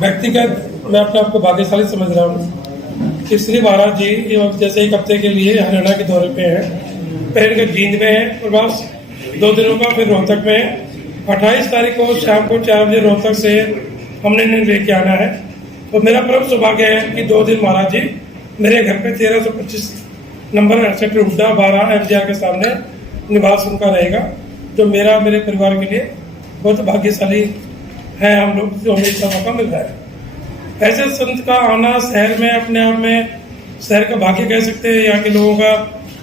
व्यक्तिगत मैं अपने आप को भाग्यशाली समझ रहा हूँ कि श्री महाराज जी जैसे एक हफ्ते के लिए हरियाणा के दौरे पे हैं, पहले के जींद में है और बस 2 दिनों का फिर रोहतक में है। 28 तारीख को शाम को 4 बजे रोहतक से हमने इन्हें लेके आना है। तो मेरा परम सौभाग्य है कि 2 दिन महाराज जी मेरे घर पे 1325 नंबर सेक्टर हुड्डा 12 MGR के सामने निवास उनका रहेगा, जो मेरे परिवार के लिए बहुत भाग्यशाली है हम लोग, जो हमें इसका मौका मिल रहा है। ऐसे संत का आना शहर में अपने आप में शहर का भाग्य कह सकते हैं, यहाँ के लोगों का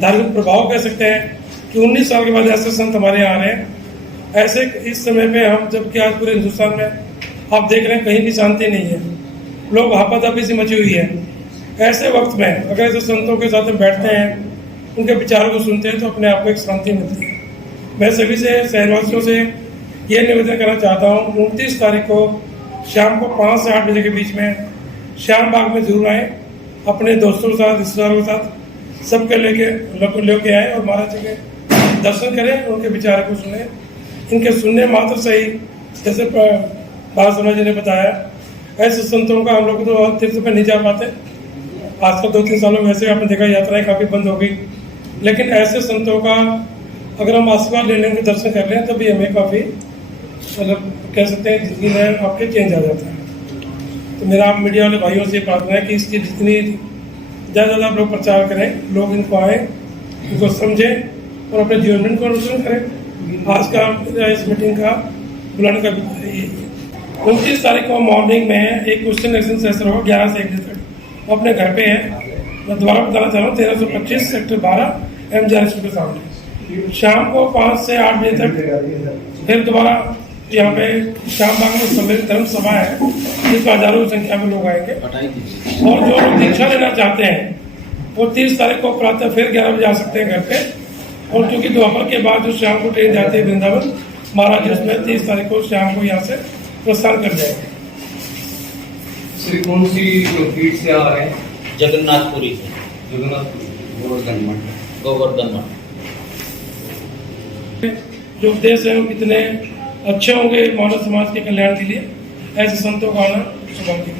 धार्मिक प्रभाव कह सकते हैं कि 19 साल के बाद ऐसे संत हमारे यहाँ आ रहे हैं। ऐसे इस समय पे हम जबकि आज पूरे हिंदुस्तान में आप देख रहे हैं कहीं भी शांति नहीं है, लोग हापाधापी सी मची हुई है। ऐसे वक्त में अगर ऐसे संतों के साथ में बैठते हैं, उनके विचारों को सुनते हैं, तो अपने आप को एक शांति मिलती है। मैं सभी से शहरवासियों से ये निवेदन करना चाहता हूँ, 29 तारीख को शाम को 5 से 8 बजे के बीच में श्याम बाग में जरूर आए, अपने दोस्तों के साथ, रिश्तेदारों के साथ सबके लेके आए और महाराज जी के दर्शन करें, उनके विचारों को सुने। इनके सुनने मात्र से ही, जैसे बाबा जी ने बताया, ऐसे संतों का हम लोग तो तीर्थ पर नहीं जा पाते। आजकल 2-3 सालों में वैसे आपने देखा यात्राएं काफ़ी बंद हो गई, लेकिन ऐसे संतों का अगर हम आशीर्वाद लेने के दर्शन कर लें तभी हमें काफ़ी मतलब कह सकते हैं जिंदगी में आपके चेंज आ जाता है। तो मेरा आप मीडिया वाले भाइयों से प्रार्थना है कि इसकी जितनी ज़्यादा आप लोग प्रचार करें, लोग इनको आए, इनको समझें और अपने जीवन में इनको अनुसरण करें। आज का इस मीटिंग का बुलाने का 29 तारीख को मॉर्निंग में एक क्वेश्चन एंड सेशन होगा 11 से 1 बजे तक। वो अपने घर पे है, मैं दोबारा बताना चाह रहा हूँ, 1325 सेक्टर 12 MGR के सामने शाम को 5 से 8 बजे तक। फिर दोबारा यहाँ पे श्याम बाग में सम्मेलन धर्म सभा है, जिसमें हजारों की संख्या में लोग आएंगे। और जो लोग दीक्षा लेना चाहते हैं वो 30 तारीख को प्रातः फिर 11 बजे आ सकते हैं घर पे। और क्योंकि दोपहर के बाद जो शाम को ट्रेन जाती है वृंदावन, महाराज जी उसमें 30 तारीख को शाम को यहाँ से प्रस्थान कर जाएंगे। श्री कौन सी पीठ से आ रहे हैं? जगन्नाथपुरी से। जगन्नाथपुरी गोवर्धन मठ। जो उपदेश है वो कितने अच्छे होंगे मानव समाज के कल्याण के लिए, ऐसे संतों का आना सौभाग्य।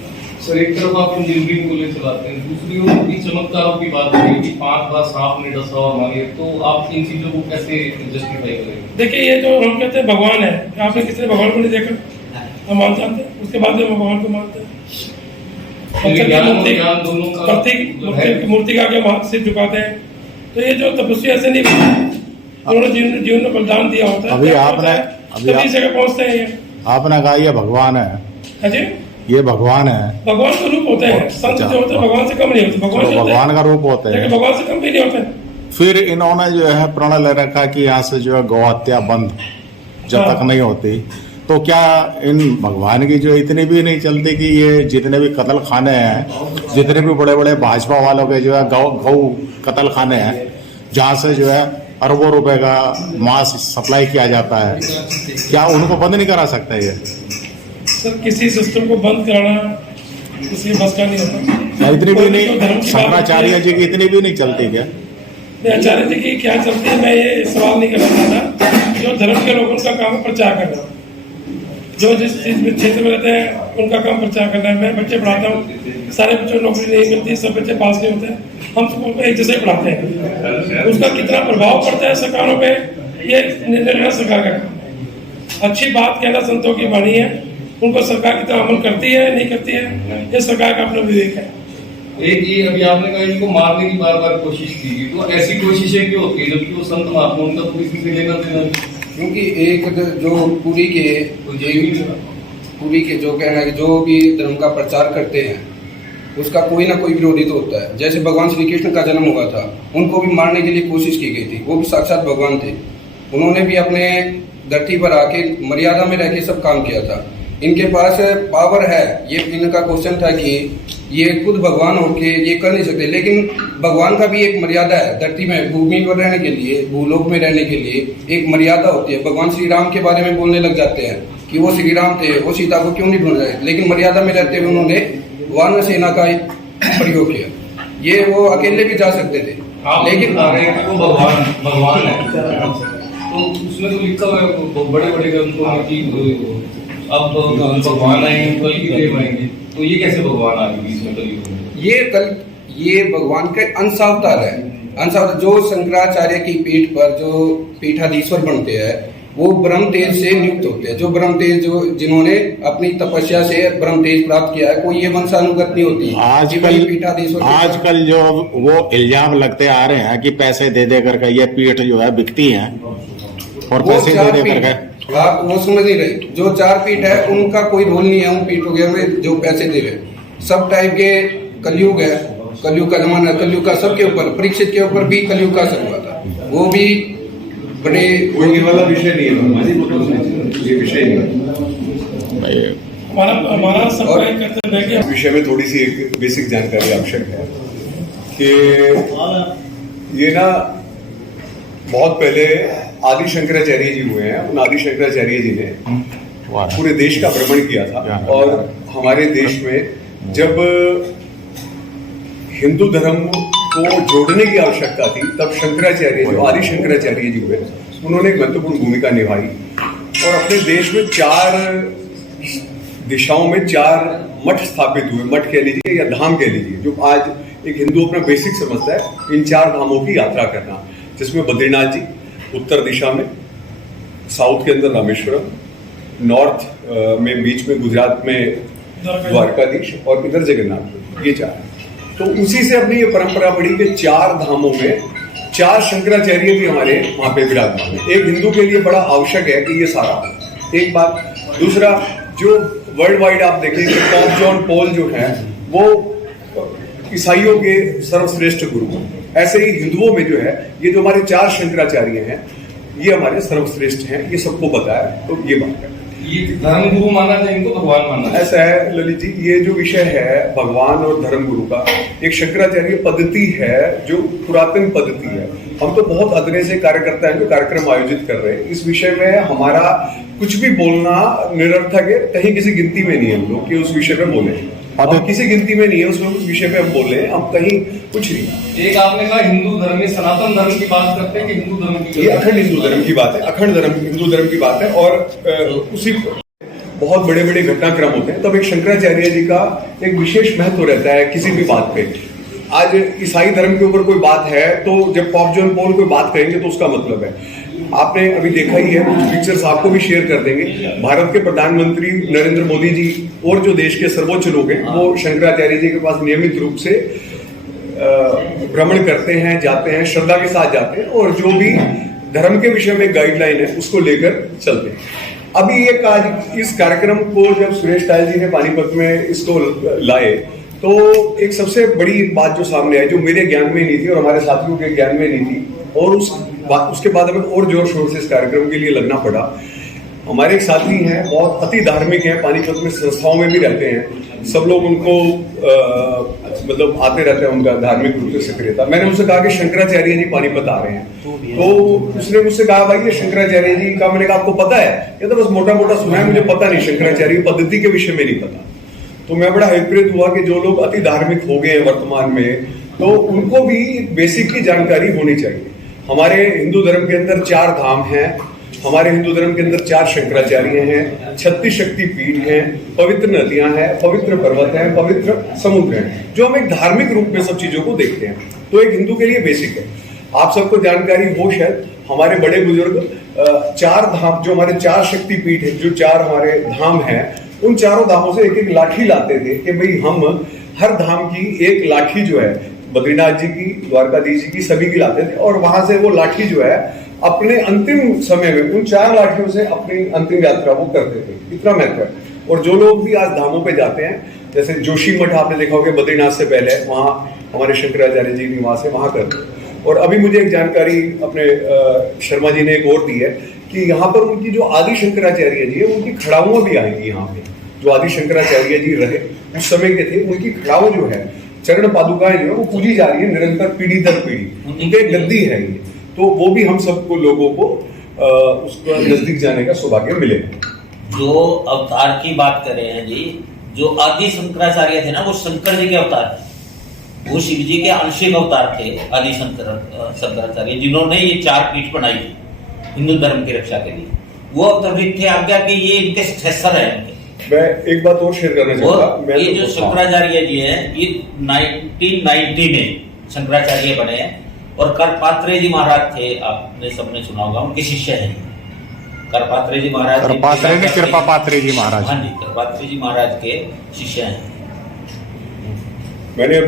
सर, एक तरफ आप इंजीनियरिंग कॉलेज चलाते हैं, दूसरी ओर की चमत्कारों की बात करें कि 5 बार सांप ने डसा हमारे, तो आप इन चीजों को कैसे जस्टिफाई करेंगे? देखिए, ये जो हम कहते हैं भगवान है, आपने किसी ने भगवान को नहीं देखा, हम मान जानते हैं, उसके बाद में भगवान को मानते हैं। मूर्ति का आगे हाथ से झुकाते हैं। तो ये जो तपस्या ऐसे नहीं, उन्होंने जीवन में बलिदान दिया होता है। अभी आपने तभी जगह पहुंचते हैं। ये आपने कहा ये भगवान है, अजय ये भगवान है, भगवान का रूप होते हैं। संत जो होते हैं भगवान से कम नहीं होते, भगवान का रूप होते हैं, भगवान से कम भी नहीं होते। फिर इन्होंने जो है प्रण ले रखा कि यहाँ से जो है गौ हत्या बंद जब तक नहीं होती, तो क्या इन भगवान की जो इतनी भी नहीं चलती कि ये जितने भी कत्ल खाने हैं, जितने भी बड़े बड़े भाजपा वालों के जो है गौ कत्ल खाने हैं, जहाँ से जो है अरबों रुपए का मांस सप्लाई किया जाता है, क्या उनको बंद नहीं करा सकता ये? सर, किसी सिस्टम को बंद कराना किसी बस का नहीं होता। इतनी भी नहीं, शंकराचार्य जी की इतनी भी नहीं चलती क्या? आचार्य जी की क्या चलती है, मैं ये सवाल नहीं करना चाहता। जो धर्म के लोग, उनका काम प्रचार करना, जो जिस चीज में क्षेत्र में रहते हैं उनका काम प्रचार करना है। मैं बच्चे पढ़ाता हूँ, सारे बच्चों को नौकरी नहीं मिलती, सब बच्चे पास नहीं होते, हम सबको एक जैसे पढ़ाते हैं। उसका कितना प्रभाव पड़ता है सरकारों पे, ये निर्णय लेना सरकार का। अच्छी बात कहना संतों की वाणी है, उनको सरकार कितना अमल करती है नहीं करती है, ये सरकार का अपना विवेक है। एक ये अभी आपने कहा इनको मारने की बार बार कोशिश की, तो ऐसी कोशिशें क्यों होती है जबकि वो संत महात्मा, उनका तो किसी से लेना देना? क्योंकि एक जो पूरी के जो कहना है, जो भी धर्म का प्रचार करते हैं उसका कोई ना कोई विरोधी तो होता है। जैसे भगवान श्री कृष्ण का जन्म हुआ था, उनको भी मारने के लिए कोशिश की गई थी, वो भी साक्षात भगवान थे। उन्होंने भी अपने धरती पर आके मर्यादा में रह के सब काम किया था। इनके पास पावर है, ये इनका क्वेश्चन था कि ये खुद भगवान होके ये कर नहीं सकते, लेकिन भगवान का भी एक मर्यादा है। धरती में भूमि पर रहने के लिए, भूलोक में रहने के लिए एक मर्यादा होती है। भगवान श्री राम के बारे में बोलने लग जाते हैं कि वो श्री राम थे, वो सीता को क्यों नहीं ढूंढ रहे, लेकिन मर्यादा में रहते हुए उन्होंने वानर सेना का प्रयोग किया। ये वो अकेले भी जा सकते थे, लेकिन वो भगवान है, तो उसमें तो लिखा हुआ है बड़े बड़े ग्रंथों में कि अब भगवान आएंगे कल की देव आएंगे, तो ये कैसे भगवान आगे बीच में कलयुग में? ये भगवान के अंशावतार है। अंशावतार जो शंकराचार्य की पीठ पर जो पीठाधीश्वर बनते हैं वो ब्रह्म तेज से नियुक्त होते हैं। जो ब्रह्म तेज जो जिन्होंने अपनी तपस्या से ब्रह्म तेज प्राप्त किया है, कोई ये वंशानुगत नहीं होती। आजकल जो वो इल्जाम लगते आ रहे हैं कि पैसे दे दे करके ये पीठ जो है बिकती है और पैसे दे दे करके, आप वो समझ नहीं रहे। जो 4 पीठ है उनका कोई रोल नहीं है उन पीठों में जो पैसे दे रहे। सब टाइप के कलयुग है, कलयुग का जमाना, कलयुग का सबके ऊपर, परीक्षित के ऊपर भी कलयुग का असर हुआ था। वो भी बड़े ये वाला विषय नहीं है, ये विषय नहीं। हमारा सबका एक कर्तव्य है कि इस विषय में थोड़ी सी एक बेसिक जानकारी आवश्यक है कि ये ना बहुत पहले आदि शंकराचार्य जी हुए हैं। उन आदि शंकराचार्य जी ने पूरे देश का भ्रमण किया था और हमारे देश में जब हिंदू धर्म को जोड़ने की आवश्यकता थी तब शंकराचार्य जो आदि शंकराचार्य जी हुए उन्होंने एक महत्वपूर्ण भूमिका निभाई और अपने देश में 4 दिशाओं में 4 मठ स्थापित हुए। मठ कह लीजिए या धाम कह लीजिए, जो आज एक हिंदू अपना बेसिक समझता है। इन 4 धामों की यात्रा करना, जिसमें बद्रीनाथ जी उत्तर दिशा में, साउथ के अंदर रामेश्वरम, नॉर्थ में बीच में गुजरात में द्वारकाधीश और इधर जगन्नाथ, ये 4। तो उसी से अपनी ये परंपरा पड़ी कि 4 धामों में 4 शंकराचार्य भी हमारे वहां पे विराजमान है। एक हिंदू के लिए बड़ा आवश्यक है कि ये सारा एक बात। दूसरा, जो वर्ल्ड वाइड आप देखेंगे पॉप जॉन पॉल जो है वो ईसाइयों के सर्वश्रेष्ठ गुरु हैं। ऐसे ही हिंदुओं में जो है ये जो हमारे 4 शंकराचार्य हैं ये हमारे सर्वश्रेष्ठ हैं, ये सबको पता है। तो ये बात है, ये धर्म गुरु माना था, इनको भगवान माना है। ऐसा है ललित जी, ये जो विषय है भगवान और धर्म गुरु का, एक शंकराचार्य पद्धति है जो पुरातन पद्धति है। हम तो बहुत अदने से कार्यकर्ता हैं जो कार्यक्रम आयोजित कर रहे हैं। इस विषय में हमारा कुछ भी बोलना निरर्थक है, कहीं किसी गिनती में नहीं है हम लोग कि उस विषय में बोले। हम किसी गिनती में नहीं है उसमें उस विषय पे हम बोले, हम कहीं कुछ नहीं। एक आपने कहा हिंदू धर्म में सनातन धर्म की बात करते हैं कि हिंदू धर्म की, ये अखंड हिंदू धर्म की बात है, अखंड धर्म हिंदू धर्म की बात है। और उसी बहुत बड़े बड़े घटनाक्रम होते हैं, तब एक शंकराचार्य जी का एक विशेष महत्व रहता है किसी भी बात पे। आज ईसाई धर्म के ऊपर कोई बात है तो जब पॉप जॉन पॉल कोई बात करेंगे तो उसका मतलब है, आपने अभी देखा ही है, कुछ पिक्चर्स आपको भी शेयर कर देंगे। भारत के प्रधानमंत्री नरेंद्र मोदी जी और जो देश के सर्वोच्च लोग हैं वो शंकराचार्य जी के पास नियमित रूप से भ्रमण करते हैं, जाते हैं, श्रद्धा के साथ जाते हैं और जो भी धर्म के विषय में गाइडलाइन है उसको लेकर चलते हैं। अभी एक आज इस कार्यक्रम को जब सुरेश टायल जी ने पानीपत में इसको लाए तो एक सबसे बड़ी बात जो सामने आई, जो मेरे ज्ञान में नहीं थी और हमारे साथियों के ज्ञान में नहीं थी, और उसके बाद हमें और जोर शोर से इस कार्यक्रम के लिए लगना पड़ा। हमारे एक साथी हैं, बहुत अति धार्मिक हैं, पानीपत में संस्थाओं में भी रहते हैं, सब लोग उनको मतलब आते रहते हैं, उनका धार्मिक रूप से सक्रियता। मैंने उनसे कहा कि शंकराचार्य जी पानीपत आ रहे हैं, तो उसने मुझसे कहा भाई ये शंकराचार्य जी का, मैंने कहा आपको पता है? ये तो बस मोटा मोटा सुना है, मुझे पता नहीं, शंकराचार्य पद्धति के विषय में नहीं पता। तो मैं बड़ा विपरीत हुआ कि जो लोग अति धार्मिक हो गए हैं वर्तमान में, तो उनको भी बेसिक की जानकारी होनी चाहिए। हमारे हिंदू धर्म के अंदर 4 धाम हैं, हमारे हिंदू धर्म के अंदर 4 शंकराचार्य हैं, 36 शक्ति पीठ हैं, पवित्र नदियां हैं, पवित्र पर्वत हैं, पवित्र समुद्र हैं, जो हम एक धार्मिक रूप में सब चीजों को देखते हैं। तो एक हिंदू के लिए बेसिक है। आप सबको जानकारी हो शायद, हमारे बड़े बुजुर्ग 4 धाम, जो हमारे 4 शक्ति पीठ है, जो 4 हमारे धाम हैं, उन 4 धामों से एक एक लाठी लाते थे कि भाई हम हर धाम की एक लाठी जो है, बद्रीनाथ जी की, द्वारकाधीश जी की, सभी की लाते थे और वहां से वो लाठी जो है अपने अंतिम समय में उन 4 लाठियों से अपनी अंतिम यात्रा वो करते थे। इतना महत्व है। और जो लोग भी आज धामों पे जाते हैं, जैसे जोशी मठ आपने देखा होगा बद्रीनाथ से पहले, वहाँ हमारे शंकराचार्य जी निवास है, वहां करते हैं। और अभी मुझे एक जानकारी अपने शर्मा जी ने एक और दी है कि यहाँ पर उनकी जो आदि शंकराचार्य जी है उनकी खड़ाऊं भी आएंगी। यहाँ पे जो आदि शंकराचार्य जी रहे उस समय के थे, उनकी खड़ाऊं जो है, चरण पादुकाएं जो है वो पूजी जा रही है निरंतर, पीढ़ी दर पीढ़ी। उनके गद्दी है ये, तो वो भी हम सबको लोगों को उसका नजदीक जाने का सौभाग्य मिले। जो अवतार की बात कर रहे हैं जी, जो आदि शंकराचार्य थे ना, वो शंकर जी के अवतार थे, वो शिव जी के आंशिक अवतार थे। आदि शंकराचार्य जिन्होंने ये 4 पीठ बनाई थी हिंदू धर्म की रक्षा के लिए। वो अवतरणित थे आज्ञा के, ये इनके सक्सेसर है इनके। मैं एक बात और शेयर करना चाहूंगा। और ये जो शंकराचार्य जी हैं, ये 1990 में शंकराचार्य बने हैं, और करपात्रे जी महाराज थे, आपने सबने सुना होगा, उनके शिष्य हैं करपात्रे जी महाराज। करपात्रे ने कृपा पात्रे जी महाराज। हाँ जी, करपात्रे जी महाराज के शिष्य हैं। मैंने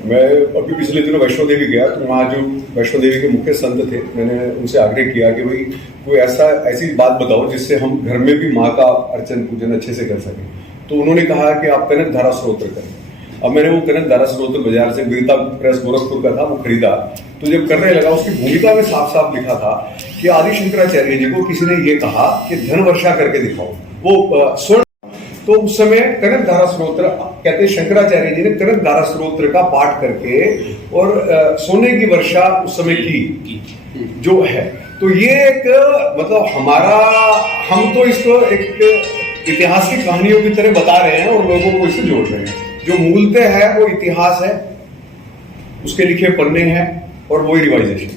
मैं अभी पिछले दिनों वैष्णो देवी गया, तो वहाँ जो वैष्णो देवी के मुख्य संत थे, मैंने उनसे आग्रह किया कि भाई कोई ऐसी बात बताओ जिससे हम घर में भी माँ का अर्चन पूजन अच्छे से कर सकें। तो उन्होंने कहा कि आप कनक धारा स्तोत्र करें। अब मैंने वो कनक धारा स्तोत्र बाजार से गीता प्रेस गोरखपुर का था, वो खरीदा। तो जब करने लगा, उसकी भूमिका में साफ साफ लिखा था कि आदि शंकराचार्य जी को किसी ने ये कहा कि धन वर्षा करके दिखाओ, वो स्वर्ण। तो उस समय कनक धारा स्तोत्र कहते हैं, शंकराचार्य जी ने कनक धारा स्तोत्र का पाठ करके और सोने की वर्षा उस समय की जो है। तो ये एक मतलब हम तो इसको एक इतिहास की कहानियों की तरह बता रहे हैं और लोगों को इससे जोड़ रहे हैं। जो मूलतः है वो इतिहास है, उसके लिखे पन्ने हैं और वही रिवाइजेशन है।